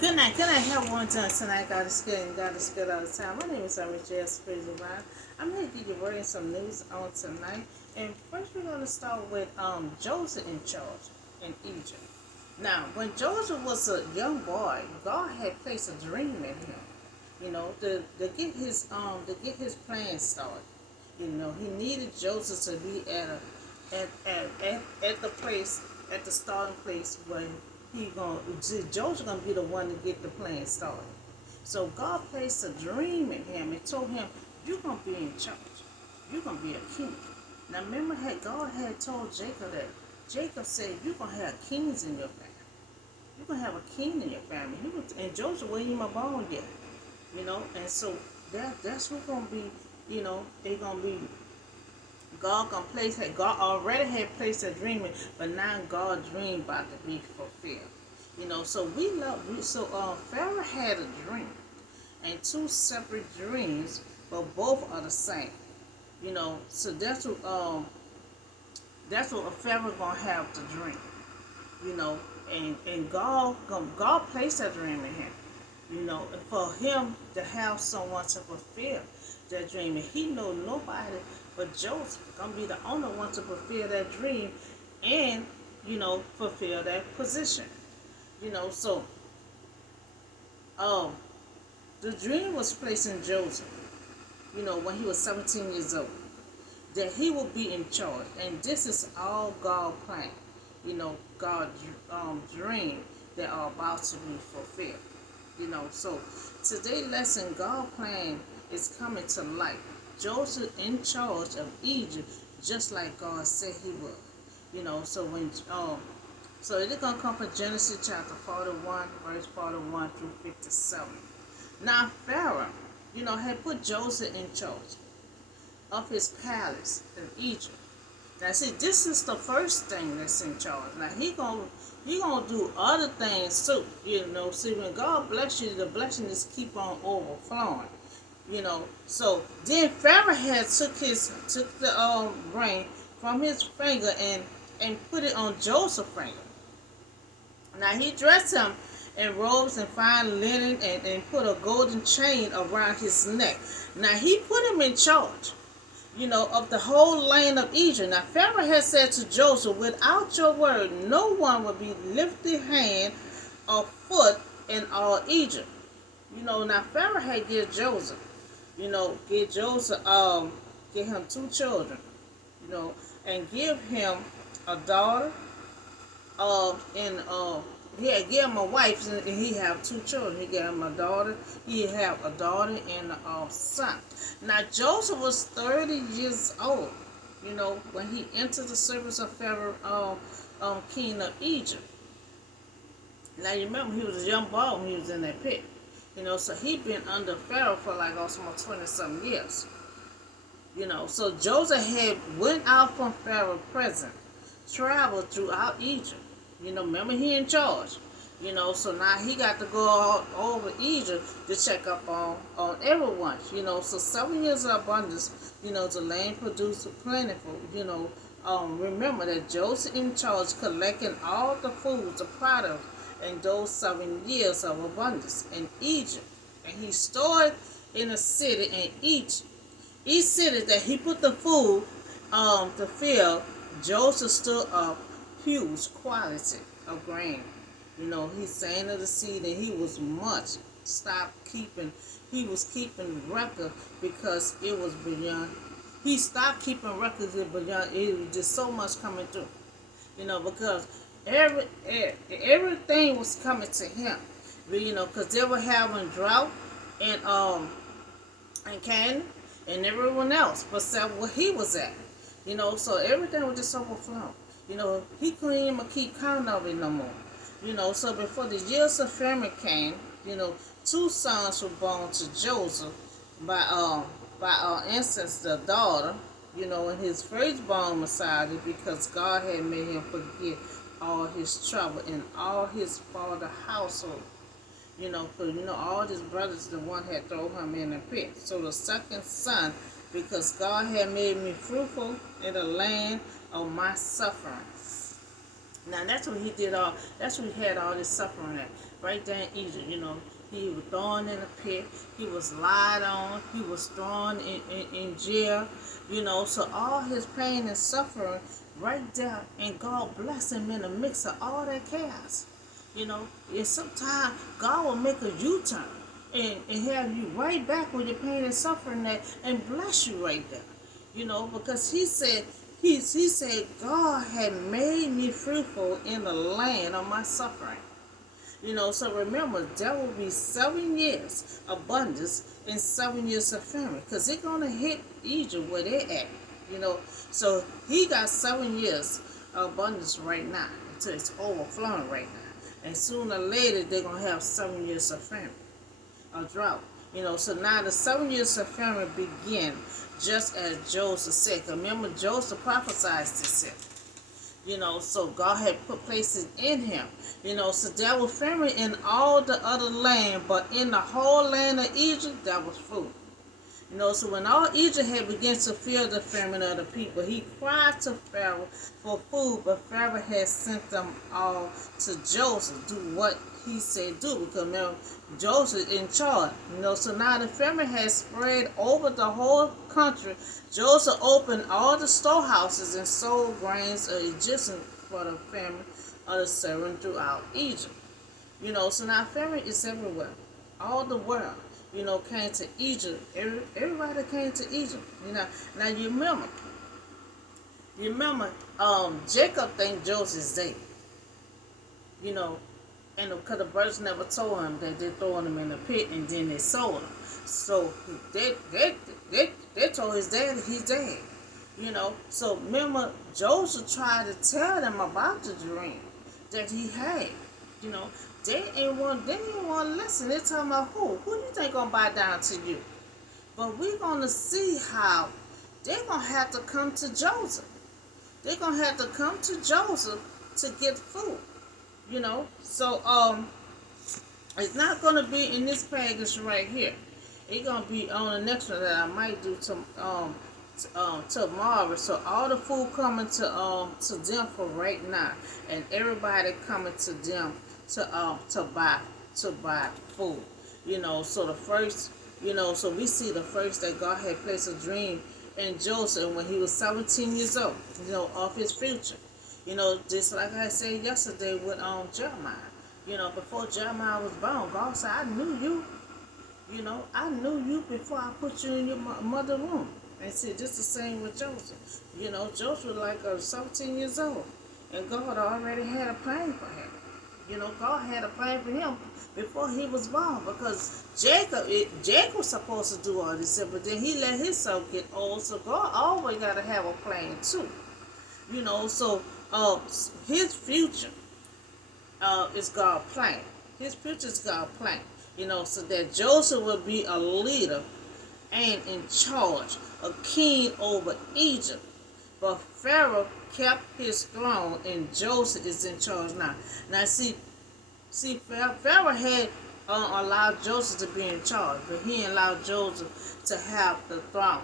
Good night, everyone. Tonight, God is good and God is good all the time. My name is J.S. Praise Divine. I'm here to give you word and some news on tonight. And first, we're going to start with Joseph in charge in Egypt. Now, when Joseph was a young boy, God had placed a dream in him. To get his plan started. He needed Joseph to be at the place, at the starting place where Joseph gonna be the one to get the plan started. So God placed a dream in him and told him, "You're gonna be in charge. You're gonna be a king." Now remember, God had told Jacob that. Jacob said, "You're gonna have kings in your family. You're gonna have a king in your family." And Joseph wasn't even born yet. And so that's who's gonna be. They gonna be. God already had placed a dream in, but now God's dream about to be fulfilled. Pharaoh had a dream and two separate dreams, but both are the same. So that's what a Pharaoh gonna have the dream. You know, and God placed that dream in him. And for him to have someone to fulfill that dream, and he know nobody but Joseph gonna be the only one to fulfill that dream, and fulfill that position. So um, the dream was placed in Joseph. When he was 17 years old, that he will be in charge, and this is all God planned. God dream that are about to be fulfilled. So today's lesson, God plan is coming to light. Joseph in charge of Egypt, just like God said he would. So it's gonna come from Genesis chapter 41, verse 41 through 57. Now Pharaoh, had put Joseph in charge of his palace in Egypt. Now see, this is the first thing that's in charge. Now he gonna do other things too. See, when God bless you, the blessing is keep on overflowing. So then Pharaoh had took the ring from his finger and put it on Joseph's finger. Now he dressed him in robes and fine linen and put a golden chain around his neck. Now he put him in charge, of the whole land of Egypt. Now Pharaoh had said to Joseph, "Without your word, no one will be lifted hand or foot in all Egypt." Now Pharaoh had give Joseph, give him two children, and give him a daughter, and he had give him a wife, and he have two children. He gave him a daughter. He have a daughter and a son. Now Joseph was 30 years old, when he entered the service of Pharaoh, king of Egypt. Now you remember he was a young boy when he was in that pit. So he been under Pharaoh for like almost 20 some years. So Joseph had went out from Pharaoh's prison, traveled throughout Egypt. Remember he in charge. So now he got to go all over Egypt to check up on everyone. So 7 years of abundance. The land produced plentiful. Remember that Joseph in charge collecting all the foods, the product, in those 7 years of abundance in Egypt, and he stored in a city in each city that he put the food to fill. Joseph stood up huge quantity of grain. He sang of the seed, and he was much stopped keeping. He was keeping record because it was beyond. He stopped keeping records beyond. It was just so much coming through. Because everything was coming to him. Because they were having drought and Canaan and everyone else, but where he was at. So everything was just overflowing. He couldn't even keep count of it no more. So before the years of famine came, two sons were born to Joseph by instance the daughter, and his firstborn Messiah, because God had made him forget all his trouble and all his father household. Because all his brothers, the one had thrown him in a pit. So the second son, because God had made me fruitful in the land of my suffering. Now that's what he did all. That's what he had all this suffering at, right there in Egypt. He was thrown in a pit. He was lied on. He was thrown in jail. So all his pain and suffering right there, and God bless him in the mix of all that chaos. And sometimes God will make a U-turn and have you right back with your pain and suffering that, and bless you right there. Because he said God had made me fruitful in the land of my suffering. So remember, there will be 7 years abundance and 7 years of famine, because they're gonna hit Egypt where they're at. So he got 7 years of abundance right now until it's overflowing right now, and sooner or later they're gonna have 7 years of famine, a drought. So now the 7 years of famine begin just as Joseph said. Remember, Joseph prophesied this. So God had put places in him. So there was famine in all the other land, but in the whole land of Egypt, there was food. So when all Egypt had begun to feel the famine of the people, he cried to Pharaoh for food, but Pharaoh had sent them all to Joseph to do what he said do, because remember, Joseph in charge. So now the famine had spread over the whole country. Joseph opened all the storehouses and sold grains of Egyptians for the famine of the servant throughout Egypt. So now famine is everywhere, all the world. Came to Egypt. Everybody came to Egypt. Now you remember, Jacob think Joseph's dead. And because the brothers never told him that they're throwing him in the pit, and then they sold him. So they told his dad he's dead. So remember, Joseph tried to tell them about the dream that he had. They didn't want to listen. They're talking about who you think gonna bow down to you? But we're gonna see how they're gonna have to come to Joseph. They're gonna have to come to Joseph to get food. So it's not gonna be in this package right here. It's gonna be on the next one that I might do tomorrow. So all the food coming to them for right now, and everybody coming to them to buy food. So the first, so we see the first that God had placed a dream in Joseph when he was 17 years old, of his future. Just like I said yesterday with Jeremiah. Before Jeremiah was born, God said, I knew you. I knew you before I put you in your mother's womb. And see, just the same with Joseph. Joseph was like 17 years old, and God already had a plan for him. God had a plan for him before he was born, because Jacob was supposed to do all this, but then he let himself get old. So God always got to have a plan too. So his future is God's plan. His future is God's plan. So that Joseph will be a leader and in charge, a king over Egypt. But Pharaoh kept his throne, and Joseph is in charge now. Now see, Pharaoh had allowed Joseph to be in charge, but he allowed Joseph to have the throne.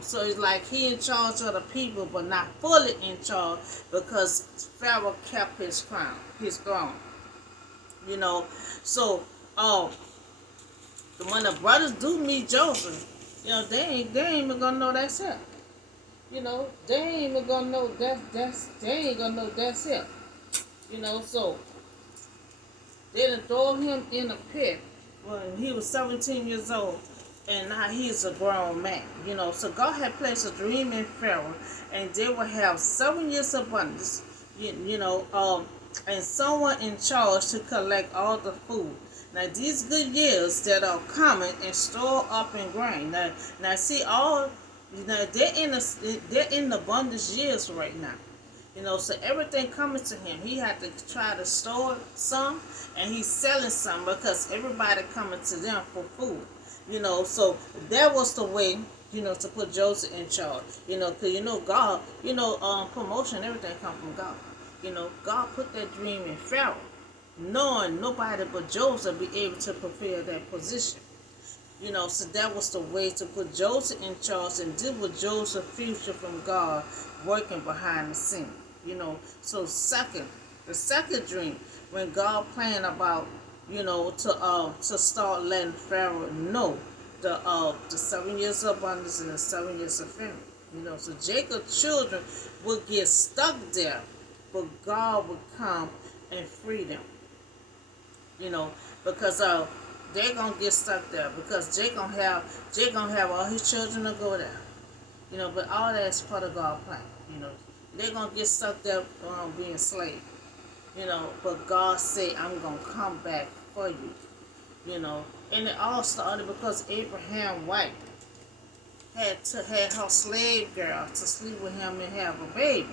So it's like he in charge of the people, but not fully in charge, because Pharaoh kept his throne. So when the brothers do meet Joseph, they ain't even gonna know that's him. They ain't even gonna know they ain't gonna know that's him. So they done throw him in a pit when he was 17 years old, and now he's a grown man. So God had placed a dream in Pharaoh, and they will have 7 years abundance. And someone in charge to collect all the food. Now these good years that are coming and store up in grain. Now see all. They're in the abundance years right now. So everything coming to him, he had to try to store some, and he's selling some because everybody coming to them for food. So that was the way, to put Joseph in charge. Because God, promotion, everything come from God. God put that dream in Pharaoh, knowing nobody but Joseph be able to fulfill that position. So that was the way to put Joseph in charge, and this was Joseph's future from God working behind the scene. So the second dream, when God planned about, to start letting Pharaoh know the 7 years of abundance and the 7 years of famine. So Jacob's children would get stuck there, but God would come and free them. You know, because they're gonna get stuck there because Jay gonna have all his children to go there. But all that's part of God's plan. You know, they're gonna get stuck there being slaves. But God said, I'm gonna come back for you. And it all started because Abraham's wife had her slave girl to sleep with him and have a baby.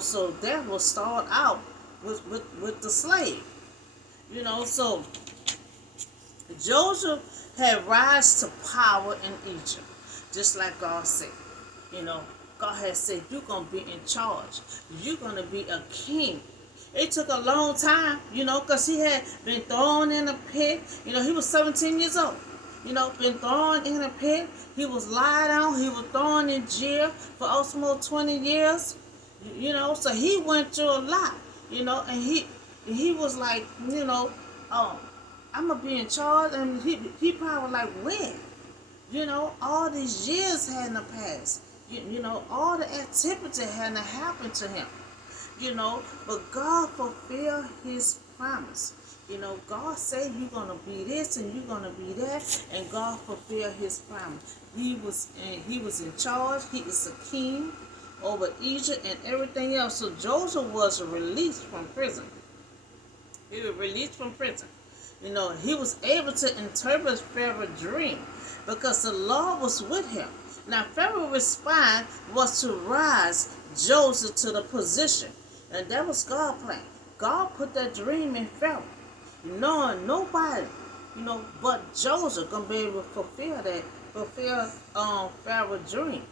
So that will start out with the slave. So Joseph had rise to power in Egypt, just like God said. God had said, you're going to be in charge. You're going to be a king. It took a long time, because he had been thrown in a pit. He was 17 years old. Been thrown in a pit. He was lied on. He was thrown in jail for almost 20 years. So he went through a lot, and he was like, I'm going to be in charge. And he probably like, when? All these years hadn't passed. All the activity hadn't happened to him. But God fulfilled his promise. God said you're going to be this and you're going to be that, and God fulfilled his promise. He was in charge. He is a king over Egypt and everything else. So Joseph was released from prison. He was released from prison. He was able to interpret Pharaoh's dream because the Lord was with him. Now, Pharaoh's response was to rise Joseph to the position. And that was God's plan. God put that dream in Pharaoh, knowing nobody, but Joseph gonna be able to fulfill Pharaoh's dream.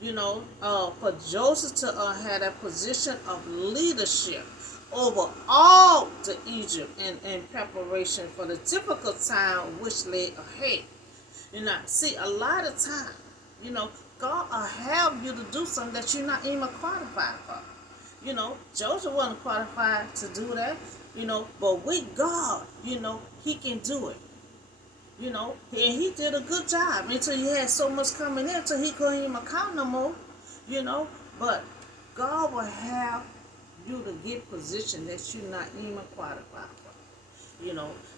For Joseph to have that position of leadership over all the Egypt in preparation for the difficult time which lay ahead. See, a lot of time, God will have you to do something that you're not even qualified for. Joseph wasn't qualified to do that, but with God, he can do it. And he did a good job until he had so much coming in until he couldn't even count no more, but God will have you to get position that you're not even qualified for,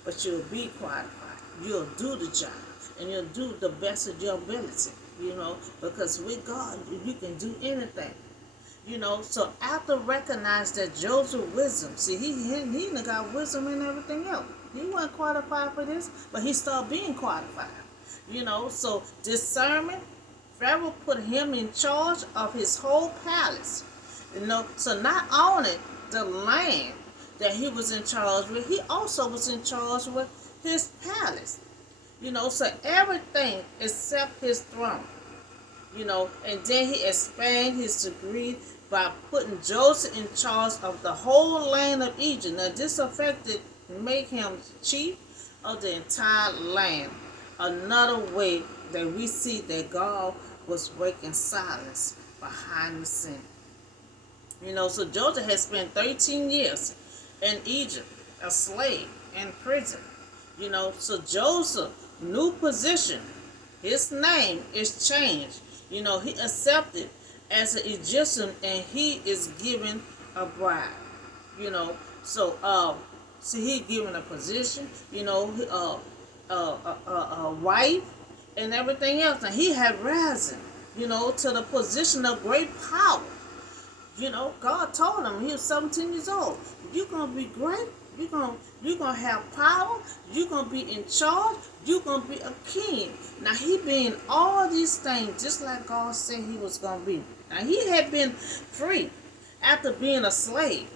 but you'll be qualified. You'll do the job and you'll do the best of your ability, because with God, you can do anything. So after recognize that Joseph's wisdom, see, he got wisdom and everything else. He wasn't qualified for this, but he started being qualified. So discernment, Pharaoh put him in charge of his whole palace. So not only the land that he was in charge with, he also was in charge with his palace. So everything except his throne. And then he expanded his degree by putting Joseph in charge of the whole land of Egypt. Now this affected, make him chief of the entire land. Another way that we see that God was breaking silence behind the scene. So Joseph had spent 13 years in Egypt, a slave, in prison. So Joseph, new position, his name is changed. He accepted as an Egyptian and he is given a bride. See, he given a position, a wife and everything else. And he had risen, to the position of great power. God told him he was 17 years old. You're going to be great. You're gonna have power. You're going to be in charge. You're going to be a king. Now, he been all these things just like God said he was going to be. Now, he had been free after being a slave,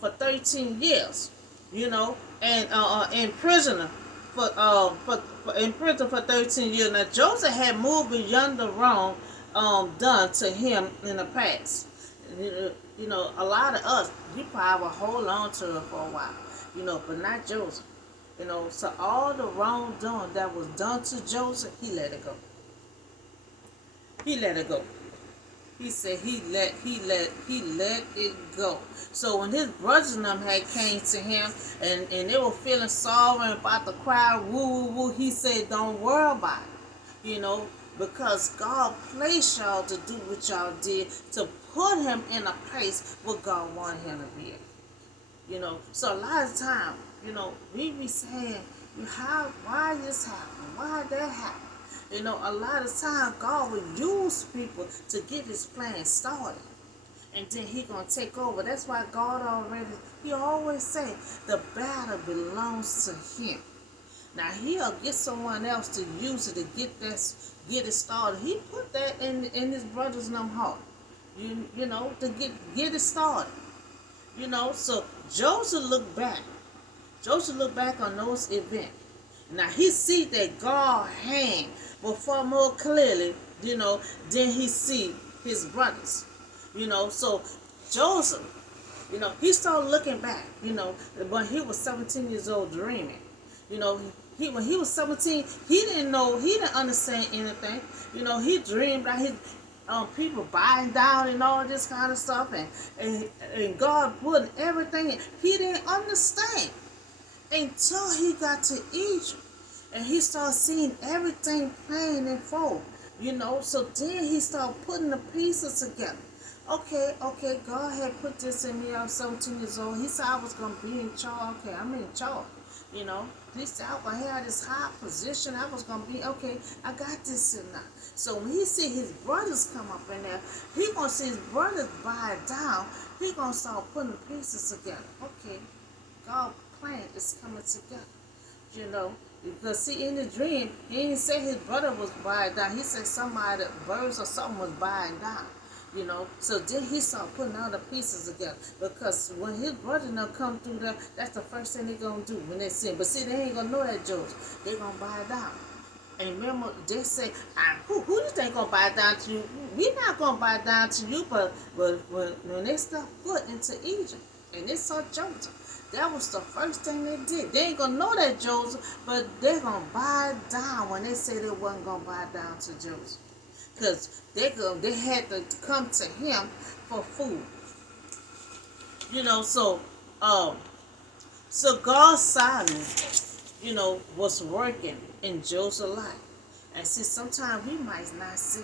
for 13 years, and in prison in prison for 13 years. Now, Joseph had moved beyond the wrong done to him in the past. A lot of us, we probably will hold on to it for a while, but not Joseph. So all the wrongdoing that was done to Joseph, he let it go. He let it go. He said he let it go. So when his brothers and them had came to him and they were feeling sorry and about to cry, woo woo woo, he said, don't worry about it. Because God placed y'all to do what y'all did, to put him in a place where God wanted him to be. So a lot of time, we be saying, why this happened? Why that happened? A lot of time God will use people to get his plan started. And then he gonna take over. That's why he always say the battle belongs to him. Now he'll get someone else to use it to get it started. He put that in his brothers and them heart. To get it started. So Joseph looked back. Joseph looked back on those events. Now he see that God's hand was far more clearly, than he see his brothers. So Joseph, he started looking back, when he was 17 years old dreaming. When he was 17, he didn't understand anything. He dreamed that his people buying down and all this kind of stuff, and God putting everything in. He didn't understand until he got to Egypt, and he started seeing everything plain and full. So then he started putting the pieces together. Okay, God had put this in me. I was 17 years old. He said I was going to be in charge. Okay, I'm in charge. He said I had this high position. I was going to be, okay, I got this and that. So when he see his brothers come up in there, he going to see his brothers buy it down. He going to start putting the pieces together. Okay, God's plan is coming together. Because see, in the dream, he didn't say his brother was buying down. He said somebody, birds or something was buying down. So then he started putting all the pieces together. Because when his brother now come through there, that's the first thing they're going to do when they sin. But see, they ain't going to know that, Joseph. They're going to buy it down. And remember, they say, who do you think going to buy it down to you? We're not going to buy it down to you, but when they stepped foot into Egypt, and they saw Joseph, that was the first thing they did. They ain't going to know that Joseph, but they're going to buy it down when they say they wasn't going to buy it down to Joseph. Because they had to come to him for food. So God's silence, was working in Joseph's life. And see, sometimes we might not see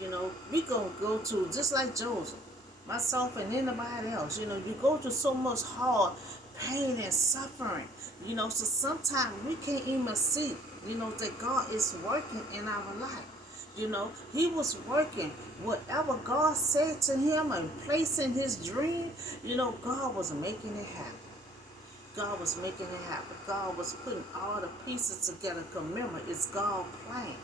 it. We gonna go through, just like Joseph, myself and anybody else, you go through so much hard pain and suffering, so sometimes we can't even see, that God is working in our life. He was working. Whatever God said to him and placed in his dream, God was making it happen. God was making it happen. God was putting all the pieces together. Remember, it's God's plan.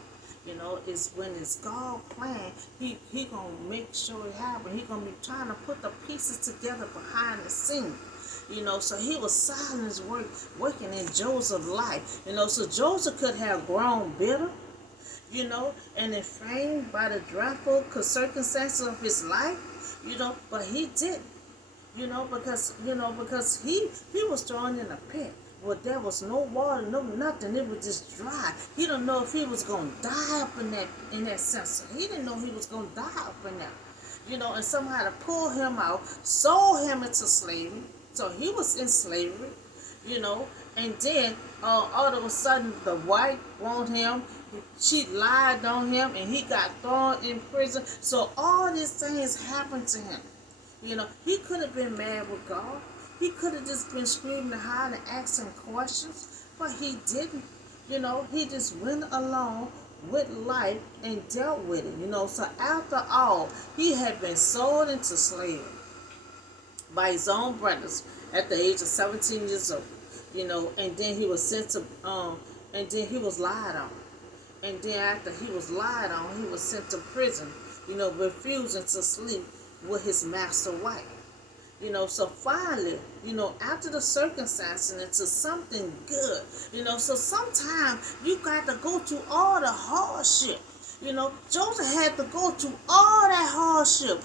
It's when it's God's plan, he gonna make sure it happen. He gonna be trying to put the pieces together behind the scenes. So he was silent working in Joseph's life. So Joseph could have grown bitter, and inflamed by the dreadful circumstances of his life, but he didn't, because he was thrown in a pit where there was no water, no nothing. It was just dry. He didn't know if he was gonna die up in that censer. He didn't know he was gonna die up in there, and somebody pulled him out, sold him into slavery. So he was in slavery, and then all of a sudden the wife wanted him. She lied on him, and he got thrown in prison. So all these things happened to him. He could have been mad with God. He could have just been screaming and hollering and asking questions, but he didn't. He just went along with life and dealt with it. So after all, he had been sold into slavery by his own brothers at the age of 17 years old. And then he was sent to, and then he was lied on. And then after he was lied on, he was sent to prison, refusing to sleep with his master wife. So finally, after the circumstances into something good, so sometimes you got to go through all the hardship. Joseph had to go through all that hardship.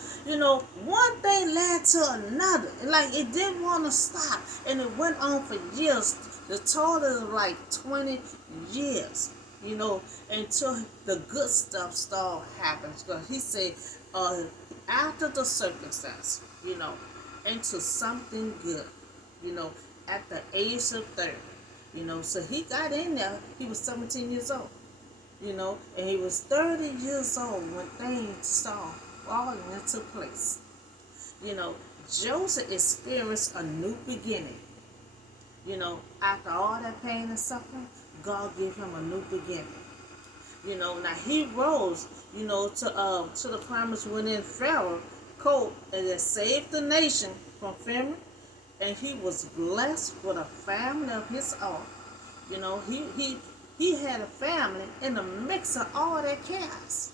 One thing led to another. Like, it didn't want to stop. And it went on for years. The total of like 20 years, until the good stuff started happening. Because he said, uh, after the circumstance, into something good, you know, at the age of 30. So he got in there, he was 17 years old, and he was 30 years old when things started falling into place. You know, Joseph experienced a new beginning. After all that pain and suffering, God gave him a new beginning. Now he rose, to the promise within Pharaoh court and that saved the nation from famine, and he was blessed with a family of his own. He had a family in the mix of all that chaos.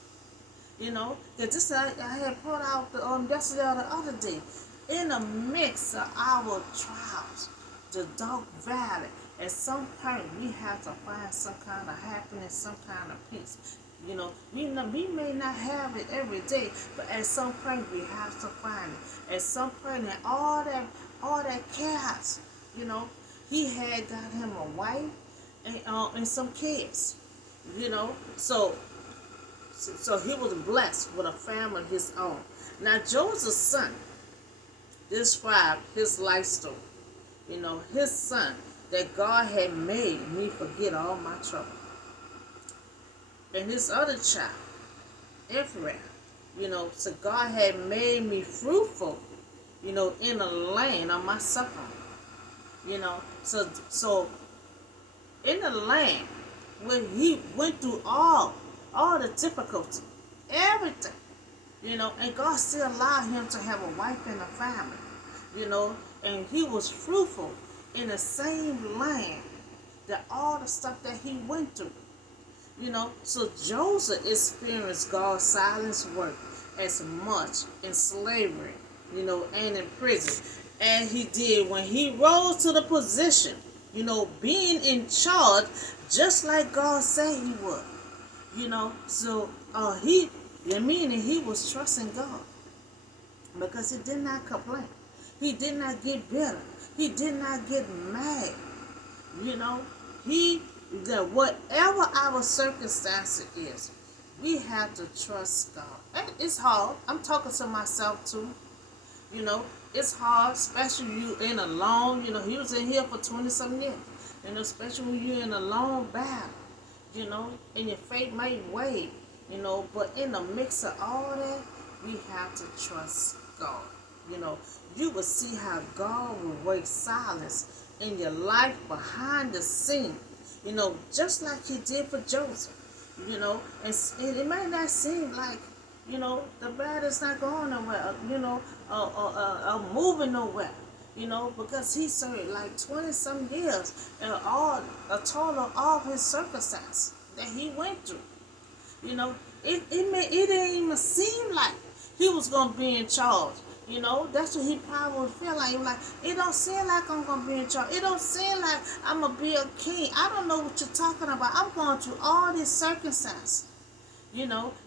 That this I had put out yesterday or the other day. In the mix of our trials, the dark valley, at some point we have to find some kind of happiness, some kind of peace. We may not have it every day, but at some point we have to find it. At some point in all that chaos, he had got him a wife and some kids. So he was blessed with a family of his own. Now Joseph's son described his life story. His son, that God had made me forget all my trouble. And his other child, Ephraim, so God had made me fruitful, in the land of my suffering. So in the land when he went through all the difficulty, everything, and God still allowed him to have a wife and a family, and he was fruitful in the same land that all the stuff that he went through. So Joseph experienced God's silent work as much in slavery, and in prison. And he did when he rose to the position, being in charge, just like God said he would. So he was trusting God because he did not complain. He did not get bitter. He did not get mad. That whatever our circumstance is, we have to trust God. And it's hard. I'm talking to myself too. It's hard, especially you in a long, he was in here for 20-some years. Especially when you're in a long battle, and your faith might wave, but in the mix of all that, we have to trust God. You will see how God will work silence in your life behind the scene, just like he did for Joseph, and it might not seem like, the battle's not going nowhere, moving nowhere, because he served like 20-some years and a total of all his circumstances that he went through. It didn't even seem like he was going to be in charge. That's what he probably would feel like. He was like, it don't seem like I'm going to be in charge. It don't seem like I'm going to be a king. I don't know what you're talking about. I'm going through all these circumstances.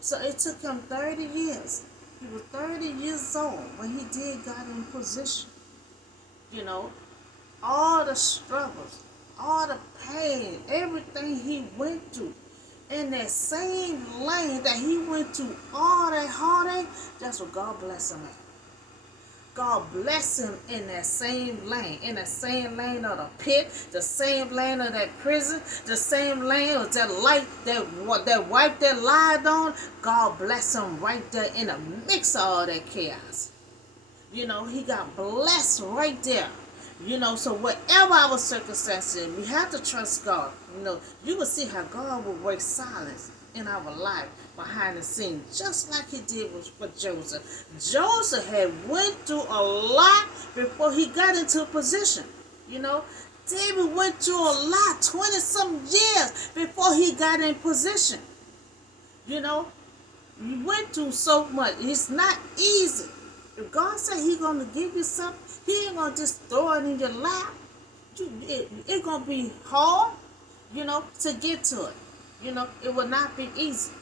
So it took him 30 years. He was 30 years old when he got in position. All the struggles, all the pain, everything he went through. In that same lane that he went through, all that heartache, that's what God blessed him in. God bless him in that same lane of the pit, the same lane of that prison, the same lane of that light, that wife that lied on. God bless him right there in the mix of all that chaos. He got blessed right there. So whatever our circumstances, we have to trust God. You will see how God will work silence in our life behind the scenes, just like he did with Joseph. Joseph had went through a lot before he got into a position. David went through a lot, 20-some years before he got in position. He went through so much. It's not easy. If God said he's going to give you something, he ain't going to just throw it in your lap. It's going to be hard, to get to it. It will not be easy.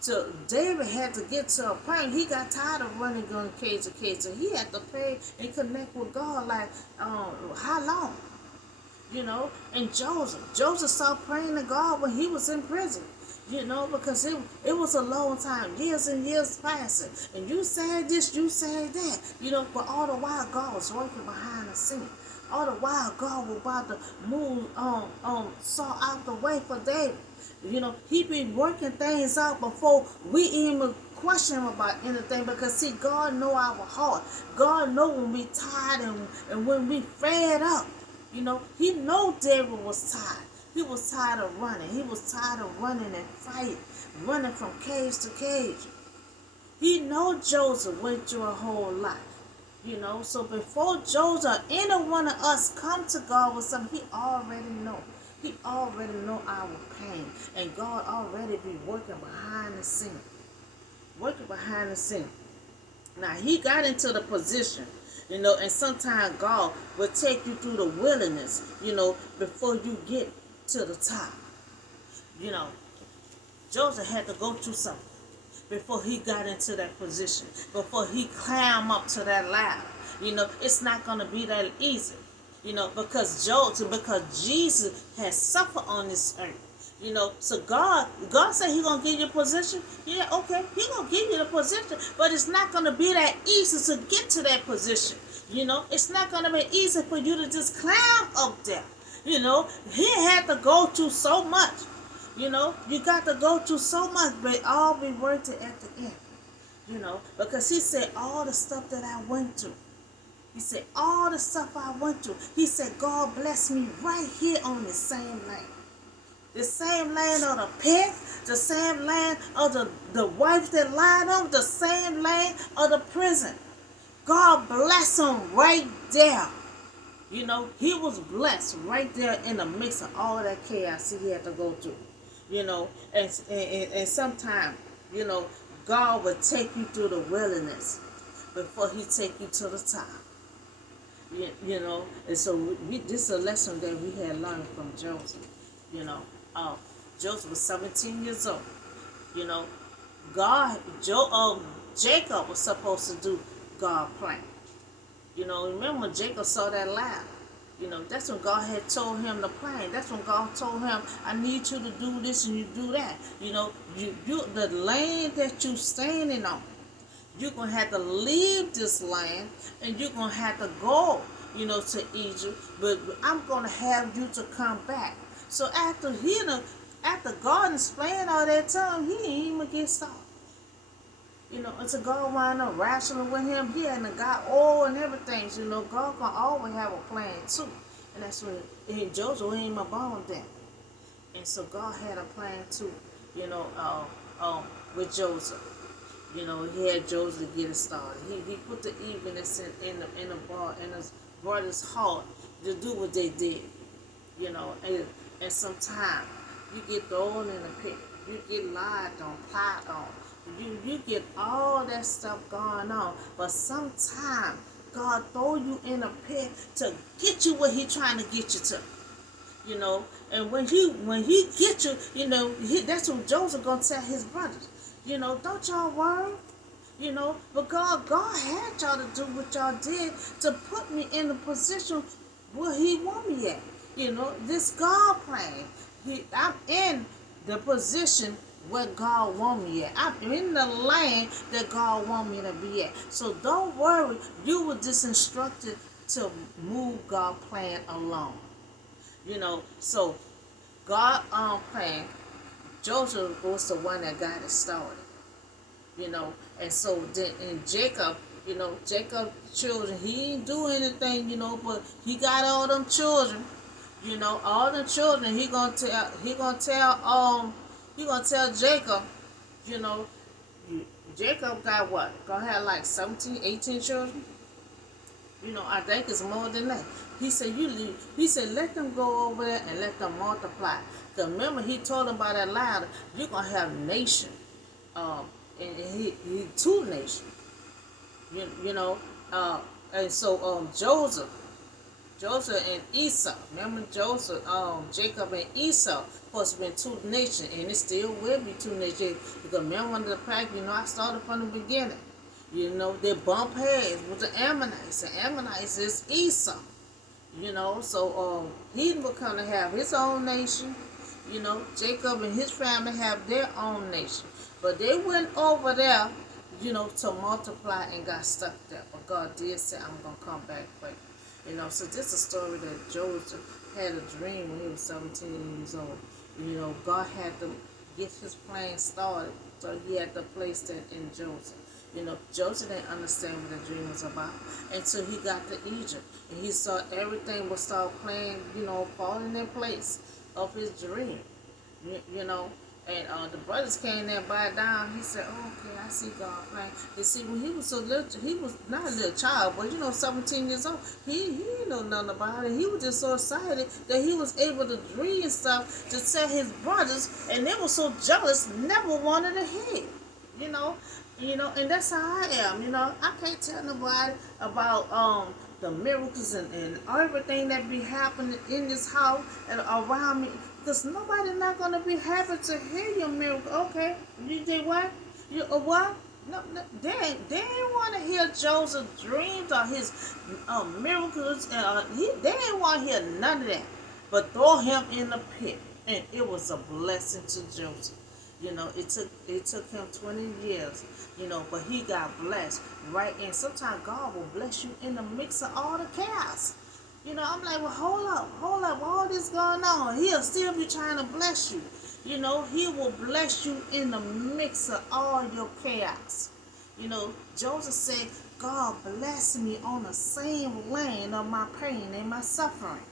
So David had to get to a point. He got tired of running on cage to cage. So he had to pray and connect with God like, how long? And Joseph started praying to God when he was in prison. because it was a long time, years and years passing, and you said this, you said that, but all the while God was working behind the scene. All the while God was about to move saw out the way for David. He been working things out before we even question him about anything, because see, God know our heart. God know when we tired and when we fed up. He know David was tired. He was tired of running. He was tired of running and fighting, running from cage to cage. He know Joseph went through a whole lot. So before Joseph, any one of us come to God with something, he already know. He already know our pain. And God already be working behind the scene. Working behind the scene. Now, he got into the position, and sometimes God will take you through the wilderness, before you get to the top. Joseph had to go through something before he got into that position, before he climbed up to that ladder. It's not going to be that easy, because Jesus has suffered on this earth. So God said He gonna give you a position. Yeah, okay, He gonna give you the position, but it's not gonna be that easy to get to that position. It's not gonna be easy for you to just climb up there. He had to go through so much. You got to go through so much, but it all be worth it at the end. Because He said all the stuff that I went through. He said all the stuff I went through. He said God bless me right here on the same land. The same land of the pit, the same land of the wife that lied on, the same land of the prison. God bless him right there. He was blessed right there in the mix of all that chaos he had to go through. And sometimes, God will take you through the wilderness before He take you to the top. And so this is a lesson that we had learned from Joseph. Joseph was 17 years old. Jacob was supposed to do God's plan. Remember when Jacob saw that ladder? That's when God had told him the plan. That's when God told him, I need you to do this and you do that. The land that you standing on, you're going to have to leave this land and you're going to have to go, to Egypt. But I'm going to have you to come back. So after God explained all that to him, he didn't even get started. Until God wound up wrestling with him, he hadn't got oil and everything. So, God can always have a plan too. And that's when Joseph ain't even born then. And so God had a plan too, with Joseph. He had Joseph to get it started. He put the evilness in the brought his heart to do what they did. And sometimes you get thrown in the pit. You get lied on, plied on. You get all that stuff going on. But sometimes God throw you in a pit to get you where He trying to get you to. And when he get you, that's what Joseph gonna tell his brothers. Don't y'all worry. But God had y'all to do what y'all did to put me in the position where He want me at. This God plan. I'm in the position where God want me at. I'm in the land that God want me to be at. So don't worry. You were just instructed to move God's plan along. So God plan. Joseph was the one that got it started. And so then in Jacob, Jacob children, he didn't do anything, but he got all them children, all the children. He gonna tell Jacob, Jacob got what? Gonna have like 17, 18 children. I think it's more than that. He said, let them go over there and let them multiply. Because remember, He told them by that ladder, you're gonna have nation. And he two nations, and so Joseph and Esau. Remember Joseph, Jacob and Esau supposed to be two nations, and it still will be two nations. Because remember under the pack, I started from the beginning. They bump heads with the Ammonites. The Ammonites is Esau. So he will come to have his own nation. You know, Jacob and his family have their own nation. But they went over there, to multiply and got stuck there. But God did say, I'm going to come back for you. So this is a story that Joseph had a dream when he was 17 years old. God had to get his plan started, so he had to place that in Joseph. Joseph didn't understand what the dream was about until he got to Egypt. And he saw everything would start playing, falling in place of his dream. You know, and the brothers came there and bowed down. He said, oh, okay, I see God playing. You see, when he was so little, he was not a little child, but 17 years old, he didn't know nothing about it. He was just so excited that he was able to dream stuff to tell his brothers, and they were so jealous, never wanted to hear. You know, and that's how I am. I can't tell nobody about the miracles and everything that be happening in this house and around me, because nobody not gonna be happy to hear your miracle. Okay, you did what? You what? No, they ain't want to hear Joseph's dreams or his miracles. They ain't want to hear none of that. But throw him in the pit, and it was a blessing to Joseph. It took him 20 years, but he got blessed, right? And sometimes God will bless you in the mix of all the chaos. I'm like, well, hold up, all this going on. He'll still be trying to bless you. He will bless you in the mix of all your chaos. Joseph said, God bless me on the same lane of my pain and my suffering.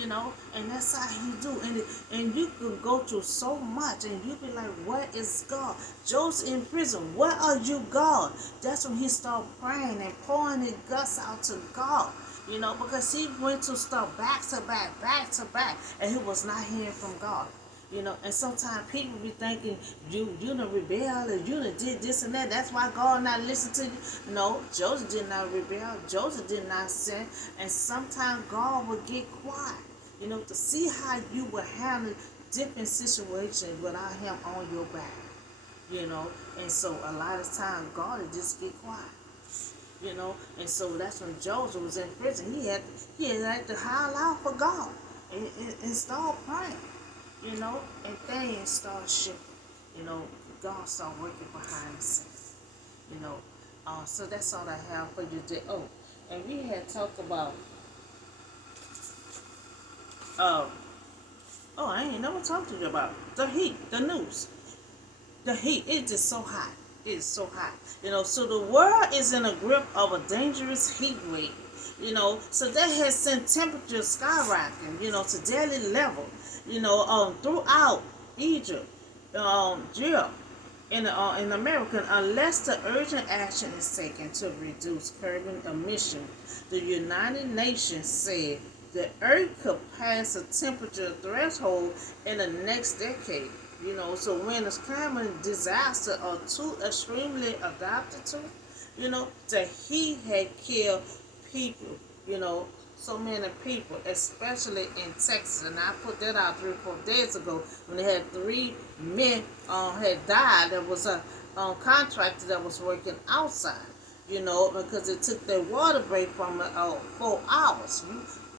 And that's how he do. And you can go through so much and you be like, where is God? Joseph in prison, where are you, God? That's when he started praying and pouring his guts out to God. Because he went to stuff back to back, and he was not hearing from God. And sometimes people be thinking you done rebel and you done did this and that. That's why God not listen to you. No, Joseph did not rebel. Joseph did not sin. And sometimes God will get quiet, to see how you will handle different situations without him on your back. And so a lot of times God will just get quiet. And so that's when Joseph was in prison. He had to howl out for God and start praying. And things start shifting. God start working behind the scenes. So that's all I have for you today. Oh, and we had talked about, I ain't never talked to you about the heat, the news. The heat, it's just so hot. It is so hot. So the world is in a grip of a dangerous heat wave. So that has sent temperatures skyrocketing, to daily level, throughout Egypt, Europe, in America, unless the urgent action is taken to reduce carbon emissions. The United Nations said the Earth could pass a temperature threshold in the next decade. So when a climate disaster are too extremely adapted to, the heat had killed people, so many people, especially in Texas. And I put that out 3 or 4 days ago when they had 3 men had died. There was a contractor that was working outside, because it took their water break from 4 hours.